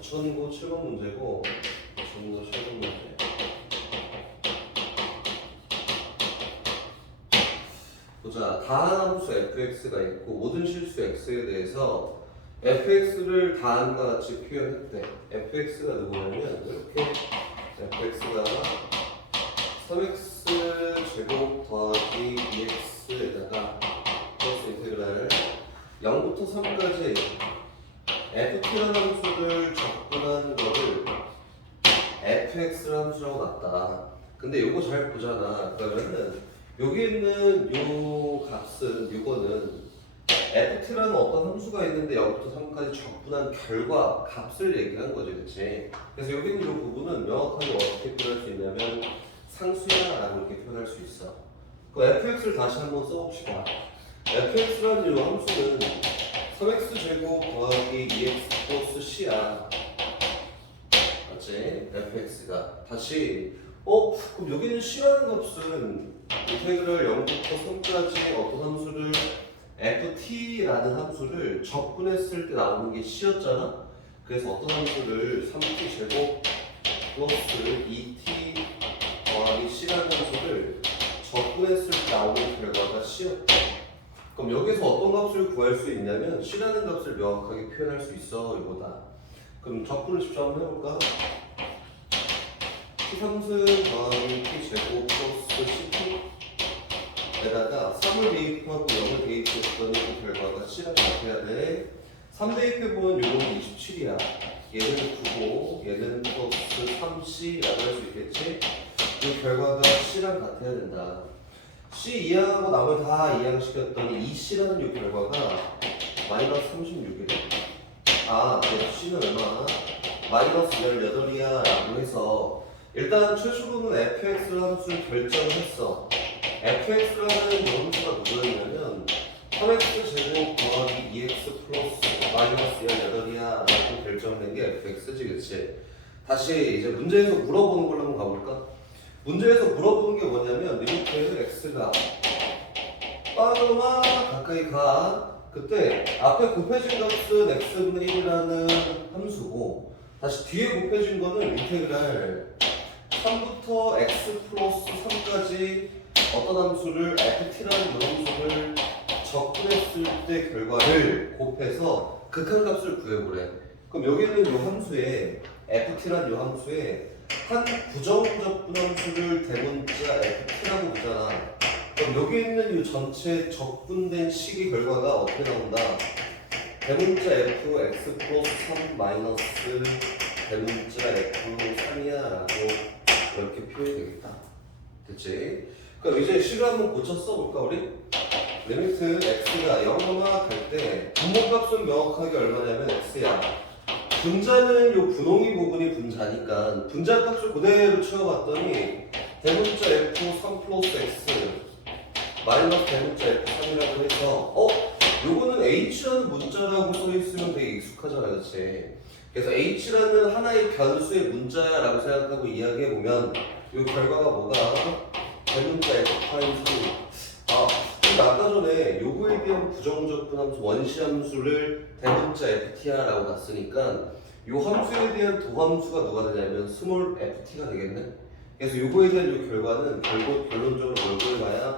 9,000고 7번 문제고 전부 다 7번 문제. 보자. 다한 함수 fx가 있고 모든 실수 x에 대해서 fx를 다한과 같이 표현했대. fx가 누구냐면 이렇게 fx가 3x 제곱 더하기 2x에다가 플러스 인테그랄 0부터 3까지 ft라는 함수를 적분한 거를 fx라는 함수라고 놨다. 근데 요거 잘 보잖아. 그러면은 여기 있는 요 값은 요거는 ft라는 어떤 함수가 있는데 0부터 3까지 적분한 결과 값을 얘기한 거지, 그치? 그래서 여기 있는 요 부분은 명확하게 어떻게 표현할 수 있냐면 상수야 라고 이렇게 표현할 수 있어. 그 fx를 다시 한번 써봅시다. fx라는 요 함수는 3x 제곱 더하기 2x 플러스 c야. 맞지? fx가 다시 그럼 여기는 c라는 값은 인테그럴 0부터 3까지 어떤 함수를 ft라는 함수를 적분했을 때 나오는 게 c였잖아. 그래서 어떤 함수를 3t 제곱 플러스 2t 더하기 c라는 함수를 적분했을 때 나오는 결과가 c였다. 그럼 여기서 어떤 값을 구할 수 있냐면 c라는 값을 명확하게 표현할 수 있어. 이거다. 그럼 적분을 직접 한번 해볼까? t3승 더하기 t제곱 플러스 ct에다가 3을 대입하고 0을 대입했더니 그 결과가 c랑 같아야 돼. 3 대입해보면 요거는 27이야. 얘는 9고 얘는 플러스 3c라고 할 수 있겠지? 그 결과가 c랑 같아야 된다. c 이항하고 나머지 다 이항시켰더니 2c라는 요 결과가 마이너스 36이래. c는 얼마? 마이너스 18이야 라고 해서 일단 최초로는 fx 함수를 결정했어. fx라는 함수가 누구였냐면 3x 제곱 더하기 2x 플러스 마이너스 18이야 라고 결정된 게 fx지, 그치? 다시 이제 문제에서 물어보는 걸로 한번 가볼까? 문제에서 물어보는 게 뭐냐면 이렇게 x가 빠르마 가까이 가. 그때 앞에 곱해진 값은 x분의 1이라는 함수고 다시 뒤에 곱해진 거는 인테그랄 3부터 x 플러스 3까지 어떤 함수를 ft라는 함수를 적분했을 때 결과를 곱해서 극한값을 구해보래. 그럼 여기 있는 이 함수에 ft라는 이 함수에 한 부정적분 함수를 대문자 ft라고 보잖아. 그럼 여기 있는 이 전체 적분된 식의 결과가 어떻게 나온다? 대문자 f x 플러스 3 마이너스 대문자 f 3이야 라고 이렇게 표현이 되겠다. 됐지? 그럼 이제 식을 한번 고쳐 써볼까 우리? 리미트 x가 0, 갈 때 분모값은 명확하게 얼마냐면 x야. 분자는 요 분홍이 부분이 분자니까 분자값을 그대로 채워봤더니 대문자 f 3 플러스 x 마이너스 대문자 f3이라고 해서 요거는 h라는 문자라고 써있으면 되게 익숙하잖아, 그치? 그래서 h라는 하나의 변수의 문자야 라고 생각하고 이야기해보면 요 결과가 뭐가? 대문자 f'3. 근데 아까 전에 요거에 대한 부정적분 함수 원시 함수를 대문자 ft야 라고 봤으니까 요 함수에 대한 도함수가 누가 되냐면 스몰 ft가 되겠네. 그래서 요거에 대한 요 결과는 결론적으로 뭘 구해봐야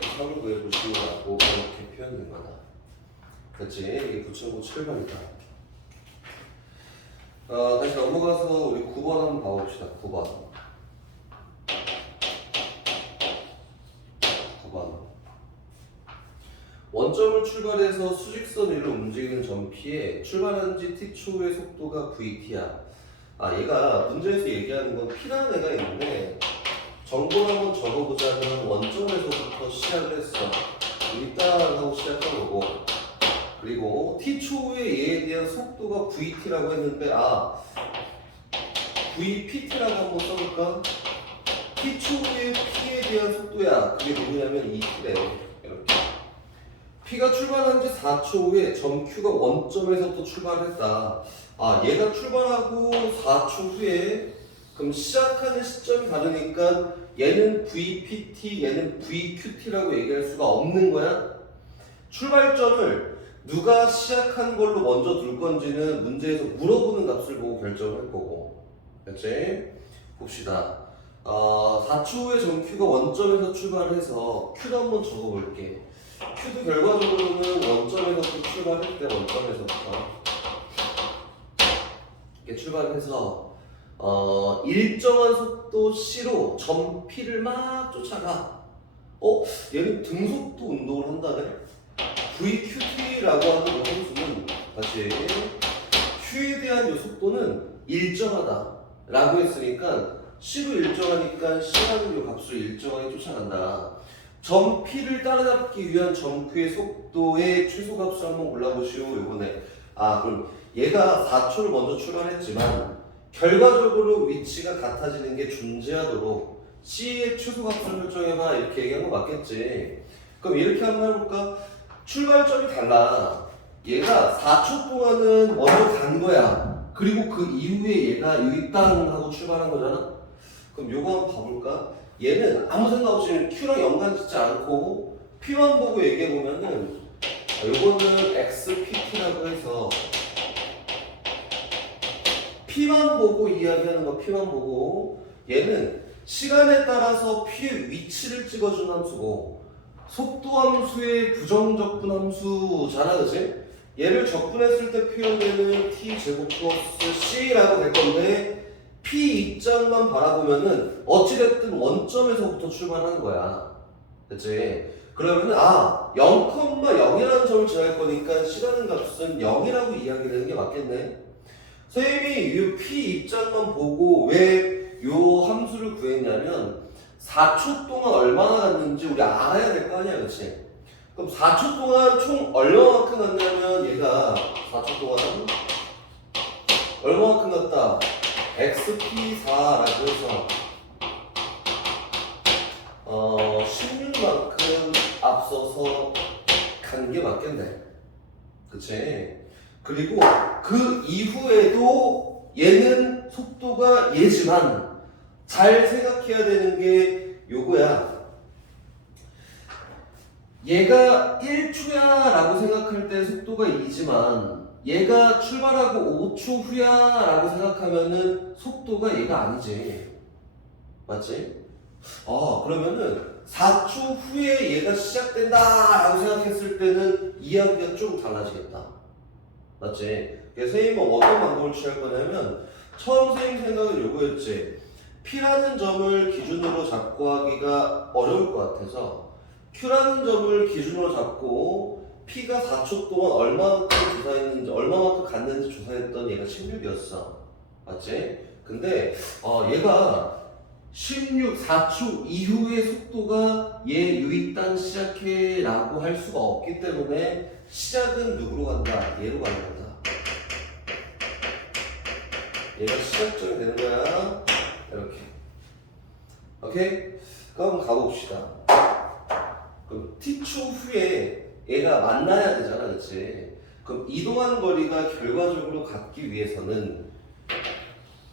f3을 구해보시라고 이렇게 표현된 거다. 그렇지? 이게 9,009 7번이다. 다시 넘어가서 우리 9번 한번 봐봅시다. 9번. 원점을 출발해서 수직선 위로 움직이는 점 P에 출발한 지 t초의 속도가 vt야. 얘가 문제에서 얘기하는 건 P라는 애가 있는데 정보를 한번 적어보자면 원점에서부터 시작을 했어. 일단 하고 시작한 거고 그리고 t초의 얘에 대한 속도가 vt라고 했는데 vpt라고 한번 써볼까? t초의 P에 대한 속도야. 그게 누구냐면 2t래. 이렇게 P가 출발한 지 4초 후에 점 Q가 원점에서 또 출발했다. 얘가 출발하고 4초 후에 그럼 시작하는 시점이 다르니까 얘는 VPT, 얘는 VQT라고 얘기할 수가 없는 거야. 출발점을 누가 시작한 걸로 먼저 둘 건지는 문제에서 물어보는 값을 보고 결정을 할 거고. 그렇지? 봅시다. 4초 후에 정Q가 원점에서 출발을 해서 Q도 한번 적어볼게. Q도 결과적으로는 원점에서부터 출발할 때 원점에서부터 이렇게 출발을 해서 일정한 속도 C로 점 P를 막 쫓아가. 얘는 등속도 운동을 한다네? VQT라고 하는 이 함수는 다시 Q에 대한 이 속도는 일정하다 라고 했으니까 C로 일정하니까 C라는 이 값을 일정하게 쫓아간다. 점 P를 따라잡기 위한 점 Q의 속도의 최소값을 한번 골라보시오. 요번에 그럼 얘가 4초를 먼저 출발했지만 결과적으로 위치가 같아지는 게 존재하도록 C의 최소값을 설정해봐 이렇게 얘기한 거 맞겠지. 그럼 이렇게 한번 해볼까? 출발점이 달라. 얘가 4초 동안은 먼저 간 거야. 그리고 그 이후에 얘가 여기 땅 하고 출발한 거잖아. 그럼 요거 한번 봐볼까? 얘는 아무 생각 없이 Q랑 연관 짓지 않고 P만 보고 얘기해보면은 요거는 XPT라고 해서 P만 보고 이야기하는 거 P만 보고 얘는 시간에 따라서 P의 위치를 찍어준 함수고 속도 함수의 부정적분 함수잖아, 그치? 얘를 적분했을 때 표현되는 T제곱 플러스 C라고 될 건데 P 입장만 바라보면은 어찌됐든 원점에서부터 출발하는 거야. 그치? 그러면은 0,0이라는 점을 지날 거니까 C라는 값은 0이라고 이야기되는 게 맞겠네. 선생님이 이 P 입장만 보고 왜 요 함수를 구했냐면 4초 동안 얼마나 갔는지 우리 알아야 될 거 아니야, 그치? 그럼 4초 동안 총 얼마만큼 갔냐면 얘가 4초 동안 얼마만큼 갔다? XP4라고 해서 16만큼 앞서서 간 게 맞겠네. 그치? 그리고 그 이후에도 얘는 속도가 얘지만 잘 생각해야 되는 게 요거야. 얘가 1초야 라고 생각할 때 속도가 2지만 얘가 출발하고 5초 후야 라고 생각하면은 속도가 얘가 아니지. 맞지? 그러면은 4초 후에 얘가 시작된다 라고 생각했을 때는 이야기가 좀 달라지겠다. 맞지? 그래서 선생님은 어떤 방법을 취할 거냐면 처음 선생님 생각은 요거였지. P라는 점을 기준으로 잡고 하기가 어려울 것 같아서 Q라는 점을 기준으로 잡고 P가 4초 동안 얼마만큼 갔는지 조사했던 얘가 16이었어. 맞지? 근데 얘가 4초 이후의 속도가 얘 유익당 시작해 라고 할 수가 없기 때문에 시작은 누구로 간다? 얘로 가는 거다. 얘가 시작점이 되는 거야. 이렇게. 오케이? 그럼 한번 가봅시다. 그럼 T초 후에 얘가 만나야 되잖아, 그치? 그럼 이동한 거리가 결과적으로 갖기 위해서는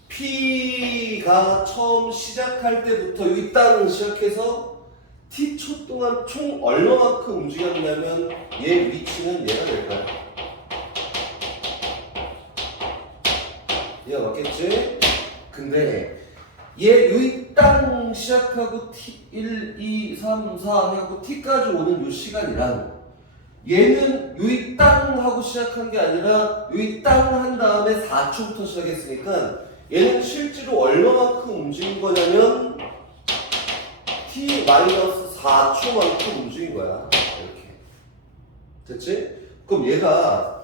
P가 처음 시작할 때부터 여기 땅 시작해서 T초 동안 총 얼마만큼 움직였냐면 얘 위치는 얘가 될 거야. 얘가 맞겠지? 근데 얘 여기 땅 시작하고 T1, 2, 3, 4 하고 T까지 오는 요 시간이란 얘는 여기 땅 하고 시작한 게 아니라 여기 땅 한 다음에 4초부터 시작했으니까 얘는 실제로 얼마만큼 움직인 거냐면 T-4초만큼 움직인 거야. 이렇게. 됐지? 그럼 얘가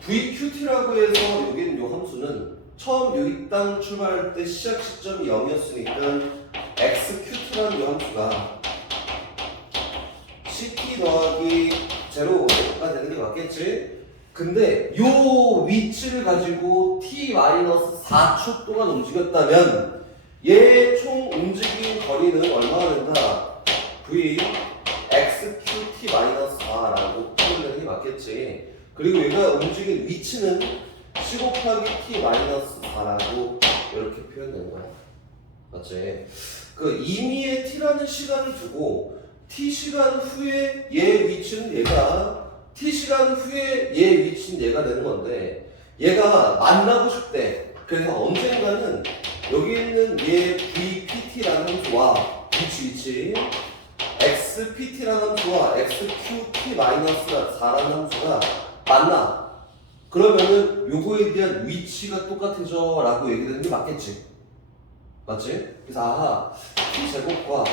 VQT라고 해서 여기는 요 함수는 처음 여기 땅 출발할 때 시작 시점이 0이었으니까 XQT라는 요 함수가 CT 더하기 0가 되는 게 맞겠지? 근데 요 위치를 가지고 T-4초 동안 움직였다면 얘 총 움직인 거리는 얼마나 된다? V XQT-4라고 표현되는 게 맞겠지? 그리고 얘가 움직인 위치는 C 곱하기 T-4라고 이렇게 표현되는 거야. 맞지? 그 임의의 T라는 시간을 두고 T 시간 후에 얘 위치는 얘가 t시간 후에 얘 위치는 얘가 되는 건데 얘가 만나고 싶대. 그래서 언젠가는 여기 있는 얘 vpt라는 함수와 위치 xpt라는 함수와 xqt-4라는 함수가 만나. 그러면은 요거에 대한 위치가 똑같아져 라고 얘기되는 게 맞겠지. 맞지? 그래서 아하 t제곱과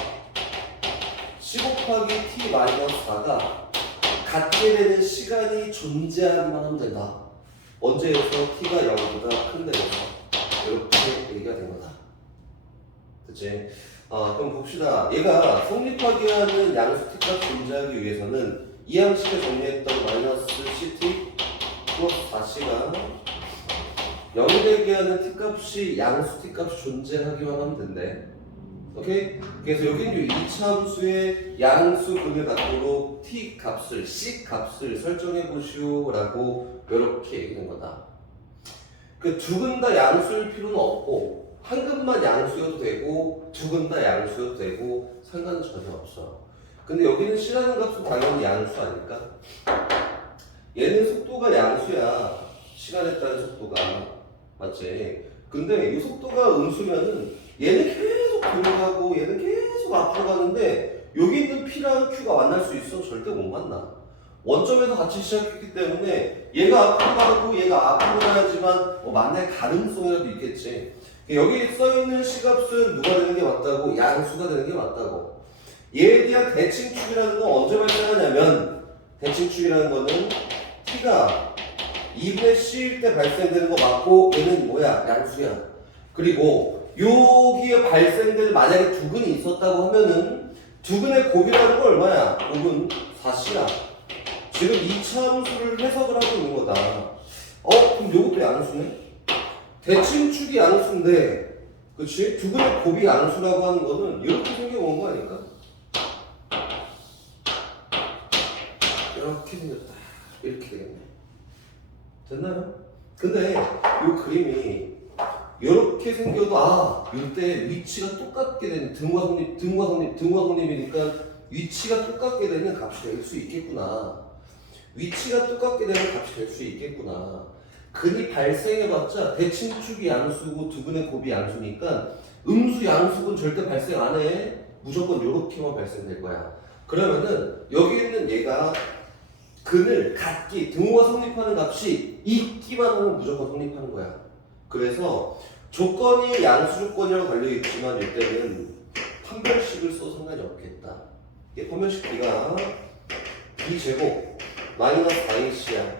c 곱하기 t-4가 같게 되는 시간이 존재하기만 하면 된다. 언제에서 t가 0보다 큰 데에서 이렇게 얘기가 된 거다. 그치? 그럼 봅시다. 얘가 성립하게 하는 양수 t값 존재하기 위해서는 이 양식을 정리했던 마이너스 ct 플러스 4c가 0이 되게 하는 t값이 양수 t값이 존재하기만 하면 된대. 오케이? 그래서 여기는 이차 함수의 양수근을 갖도록 t 값을, c 값을 설정해 보시오라고 이렇게 얘기하는 거다. 그 두 근 다 양수일 필요는 없고 한 근만 양수여도 되고 두 근 다 양수여도 되고 상관은 전혀 없어. 근데 여기는 c라는 값은 당연히 양수 아닐까? 얘는 속도가 양수야. 시간에 따른 속도가. 맞지? 근데 이 속도가 음수면은 얘는 계속 돌아가고 얘는 계속 앞으로 가는데 여기 있는 P랑 Q가 만날 수 있어? 절대 못 만나. 원점에서 같이 시작했기 때문에 얘가 앞으로 가고 얘가 앞으로 가야지만 만날 가능성이라도 있겠지. 여기 써있는 C값은 누가 되는 게 맞다고? 양수가 되는 게 맞다고. 얘에 대한 대칭축이라는 건 언제 발생하냐면 대칭축이라는 거는 T가 2분의 C일 때 발생되는 거 맞고 얘는 뭐야? 양수야. 그리고 여기에 발생되는 만약에 두 근이 있었다고 하면은 두 근의 곱이라는 건 얼마야? 곱은 4C야. 지금 2차 함수를 해석을 하고 있는 거다. 그럼 요것도 양수네? 대칭축이 양수인데 그치? 두 근의 곱이 양수라고 하는 거는 이렇게 생겨온 거 아닐까? 이렇게 생겼다. 이렇게 되겠네. 됐나요? 근데 이 그림이 이렇게 생겨도 이때 위치가 똑같게 되는 등과 성립이니까 위치가 똑같게 되는 값이 될 수 있겠구나. 위치가 똑같게 되는 값이 될 수 있겠구나. 근이 발생해봤자 대칭축이 양수고 두 근의 곱이 양수니까 음수 양수군 절대 발생 안 해. 무조건 이렇게만 발생될 거야. 그러면은 여기 있는 얘가 근을 갖기, 등호가 성립하는 값이 있기만 하면 무조건 성립하는 거야. 그래서 조건이 양수 조건이라고 달려있지만 이때는 판별식을 써도 상관이 없겠다. 이게 판별식 B가 B제곱 마이너스 4ac야.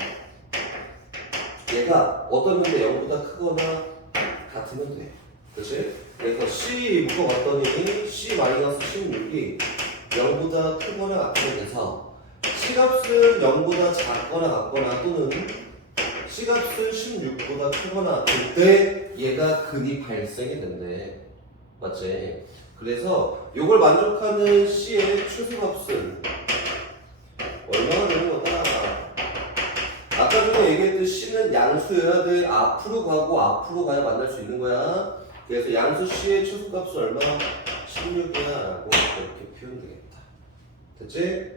얘가 어떤 면에 0보다 크거나 같으면 돼. 그치? 그래서 C 묶어봤더니 C 마이너스 16이 0보다 크거나 같으면 돼서 C값은 0보다 작거나 같거나 또는 C값은 16보다 크거나 그때 얘가 근이 발생이 된대. 맞지? 그래서 이걸 만족하는 C의 최소값은 얼마나 되는 거다? 아까 전에 얘기했듯이 C는 양수여야 돼. 앞으로 가고 앞으로 가야 만날 수 있는 거야. 그래서 양수 C의 최소값은 얼마? 16이야 라고 이렇게 표현되겠다. 됐지?